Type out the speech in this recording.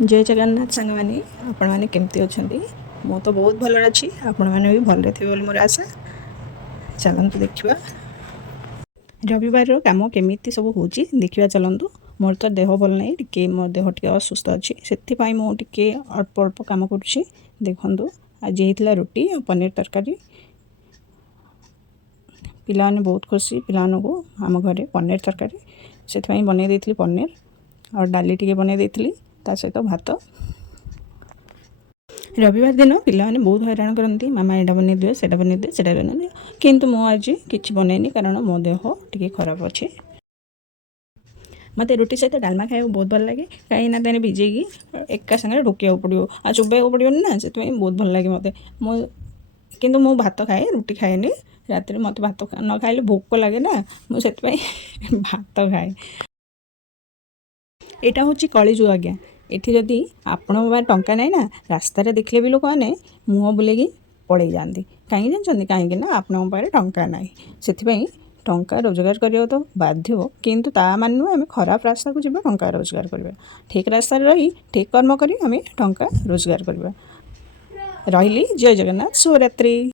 जय जगन्नाथ सांग मैंने आपण मैंने केमती अच्छा मु तो बहुत भल अच्छी आपण मैंने भी भल थे मोर आशा। चलतु देखा रविवार कम केमी सब हो देखा चलतु। मोर तो देह भल ना टी मो देह टे असुस्थ अच्छी से मुझे अल्प अल्प कम कर देखु। आज होता रुटी और पनीर तरकारी पिलाने बहुत खुशी पिलानू आम घरे पनीर तरकारी से बनई देती पनीर और डाली टी बनई देती सहित भात। रविवार दिन पिलाने बहुत हैरान करती मामा एटा बनई दियो सेटा बनई दियो सेटा बनई दियो किंतु मु आज किसी बनईनी कारण मो देह टी खराब अच्छे। मत रुटी सहित डालमा खाया बहुत भल लगे कहीं तेने भिजेगी एका सागर ढोकिया पड़ो आ चुबाई पड़ो ना से बहुत भल लगे मत मो किंतु मु भात खाए रुटी खाएनि रात मत भात न खाइले भोक लगे ना मुझे भात खाए। यहाँ हूँ कलिजुग आज्ञा एठी जदि आपण टंका ना रास्तार देखले भी लोक मैंने मुँह बुले पड़े जाती कहीं जानते कहीं आपण पाखे टंका ना से टंका रोजगार करने तो बाध्य किंतु ता मानू आम खराब रास्ता को जी टंका रोजगार करवा ठीक रास्ता रही ठीक कर्म करी आम टंका रोजगार करवा। रही जय जगन्नाथ शुभरात्रि।